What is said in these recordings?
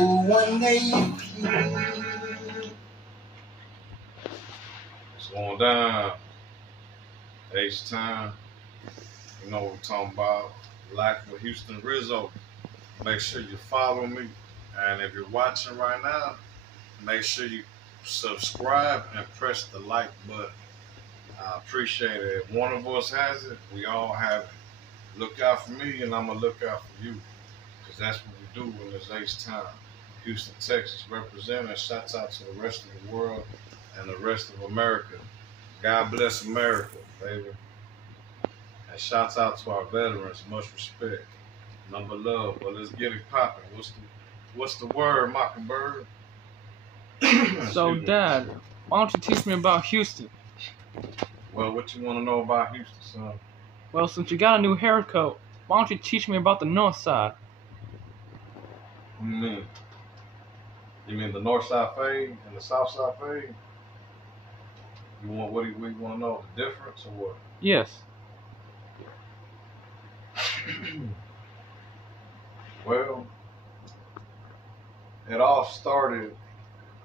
one day you It's going down. H-Time. You know what we're talking about. Life with Houston Rizzo. Make sure you follow me. And if you're watching right now, make sure you subscribe and press the like button. I appreciate it. If one of us has it, we all have it. Look out for me and I'm going to look out for you. Because that's what we do when it's H-Time. Houston, Texas representing. Shouts out to the rest of the world and the rest of America. God bless America, baby. And shouts out to our veterans. Much respect. Number love. But let's get it popping. What's the word, Mockingbird? So, Dad, why don't you teach me about Houston? Well, what you want to know about Houston, son? Well, since you got a new haircut, why don't you teach me about the Northside? What do you mean? You mean the Northside fade and the Southside fade? You want what do you want to know? The difference or what? Yes. Well, it all started,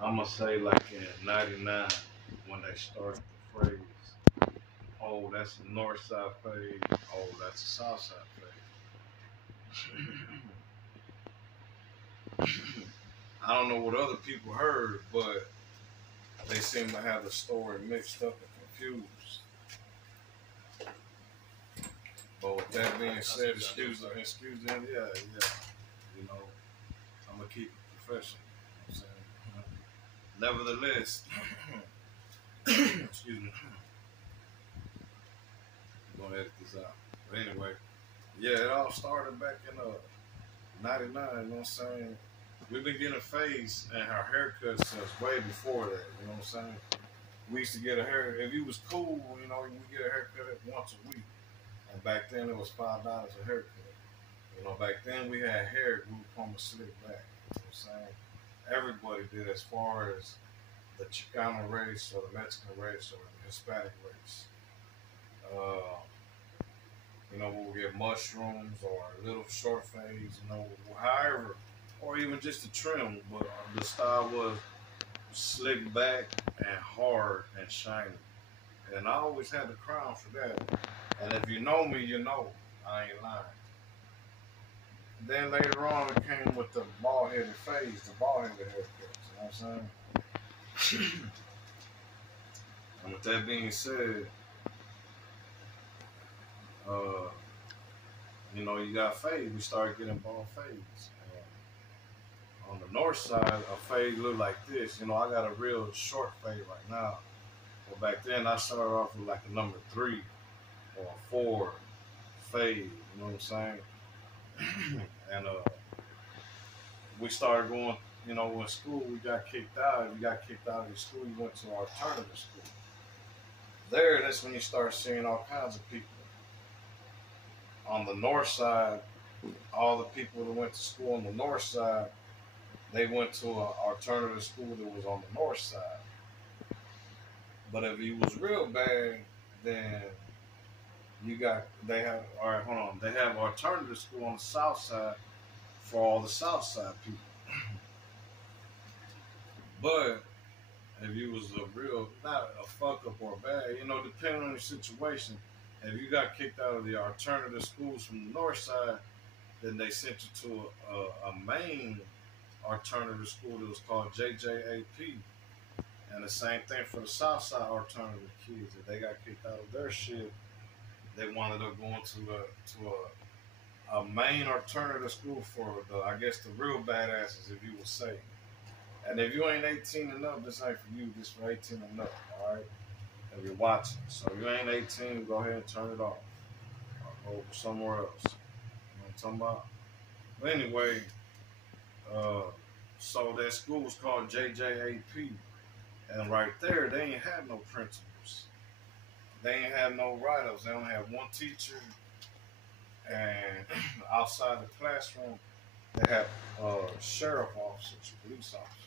I'm going to say, like in 99 when they started the phrase, oh, that's the north side fade, oh, that's the south side fade. I don't know what other people heard, but they seem to have the story mixed up and confused. But with that being said, excuse them, yeah. You know, I'm going to keep it professional. You know what I'm saying? Nevertheless, excuse me. I'm going to edit this out. But anyway, yeah, it all started back in 99, you know what I'm saying? We've been getting fades and our haircuts since way before that, you know what I'm saying? We used to get a hair, if you was cool, you know, we get a haircut once a week. And back then it was $5 a haircut. You know, back then we had hair, we would come and slick back. You know what I'm saying? Everybody did, as far as the Chicano race or the Mexican race or the Hispanic race. You know, we'll get mushrooms or little short fades, you know, however, or even just a trim. But the style was slick back and hard and shiny. And I always had the crown for that. And if you know me, you know I ain't lying. Then later on, it came with the bald-headed fades, the bald-headed haircuts. You know what I'm saying? And with that being said, you know, you got fade. We started getting bald fades. On the north side, a fade looked like this. You know, I got a real short fade right now. But back then, I started off with like a number 3 or a 4 fade. You know what I'm saying? And we started going, you know, in school, we got kicked out. If you got kicked out of the school, you went to alternative school. There, that's when you start seeing all kinds of people. On the north side, all the people that went to school on the north side, they went to an alternative school that was on the north side. But if you was real bad, then they have alternative school on the south side for all the south side people. But if you was not a fuck up or bad, you know, depending on the situation, if you got kicked out of the alternative schools from the north side, then they sent you to a main alternative school that was called JJAP. And the same thing for the south side alternative kids. If they got kicked out of their shit, they wound up going to a main alternative school for I guess the real badasses, if you would say. And if you ain't 18 and up, this ain't for you. This for 18 and up, all right? If you're watching. So if you ain't 18, go ahead and turn it off. Or go somewhere else. You know what I'm talking about? But anyway, so that school was called JJAP. And right there, they ain't had no principals. They ain't had no write-ups. They only had one teacher. And outside the classroom, they had sheriff officers, police officers.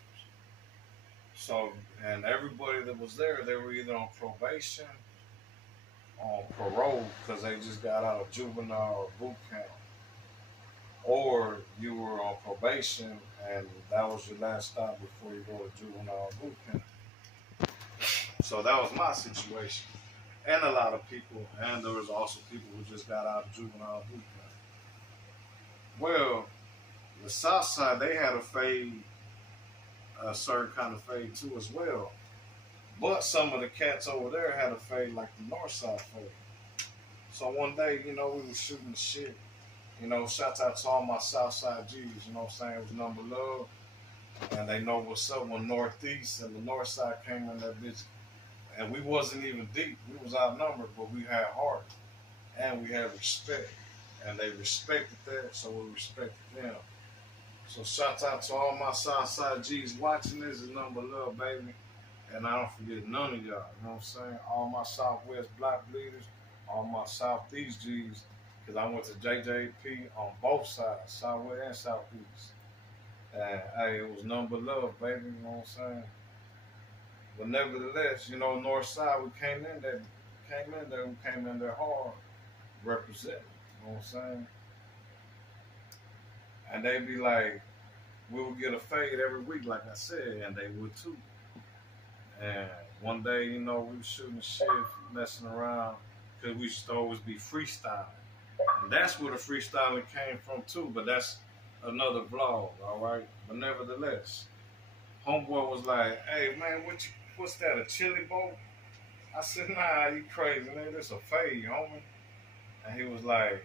So, and everybody that was there, they were either on probation, on parole, because they just got out of juvenile or boot camp, or you were on probation and that was your last stop before you go to juvenile boot camp. So that was my situation. And a lot of people, and there was also people who just got out of juvenile boot camp. Well, the Southside, they had a certain kind of fade too as well. But some of the cats over there had a fade like the Northside fade. So one day, we were shooting shit. Shout out to all my Southside G's, you know what I'm saying? It was number love. And they know what's up when Northeast and the Northside came in that bitch. And we wasn't even deep. We was outnumbered, but we had heart. And we had respect. And they respected that, so we respected them. So shout out to all my Southside G's watching this. Is number love, baby. And I don't forget none of y'all, you know what I'm saying? All my Southwest Block Bleeders, all my Southeast G's, because I went to JJP on both sides, Southwest and Southeast. And hey, it was number love, baby, you know what I'm saying? But nevertheless, Northside, we came in there hard, representing, you know what I'm saying? And they be like, we would get a fade every week, like I said, and they would too. And one day, we was shooting shit, messing around, because we used to always be freestyling. And that's where the freestyling came from too, but that's another vlog, all right? But nevertheless, homeboy was like, hey, man, what's that, a chili bowl? I said, nah, you crazy, man, this a fade, homie. And he was like,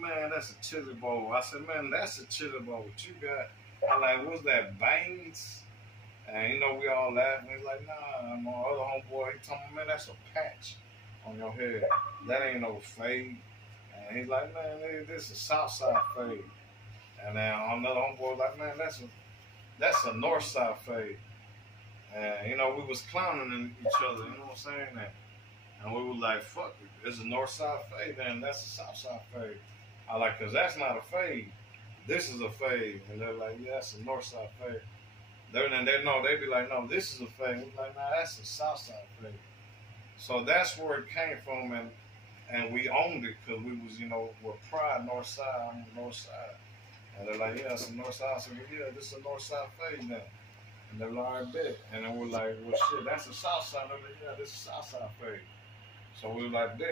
man, that's a chili bowl. I said, man, that's a chili bowl. What you got? I like, what's that, bangs? And we all laughing. He's like, nah, my other homeboy, he told me, man, that's a patch on your head. That ain't no fade. And he's like, man, this is Southside fade. And then another homeboy was like, man, that's a Northside fade. And, we was clowning each other, you know what I'm saying? And we were like, fuck it, it's a Northside fade, then that's a Southside fade. I like, cause that's not a fade. This is a fade. And they're like, yeah, that's a Northside fade. They be like, no, this is a fade. We're like, nah, that's a Southside fade. So that's where it came from, and we owned it because we was, with pride, Northside, I'm Northside. And they're like, yeah, it's a Northside. I said, well, yeah, this is a Northside fade now. And they're like, all right, bet. And then we're like, well, shit, that's a Southside. They're like, yeah, this is a Southside fade. So we were like, bet.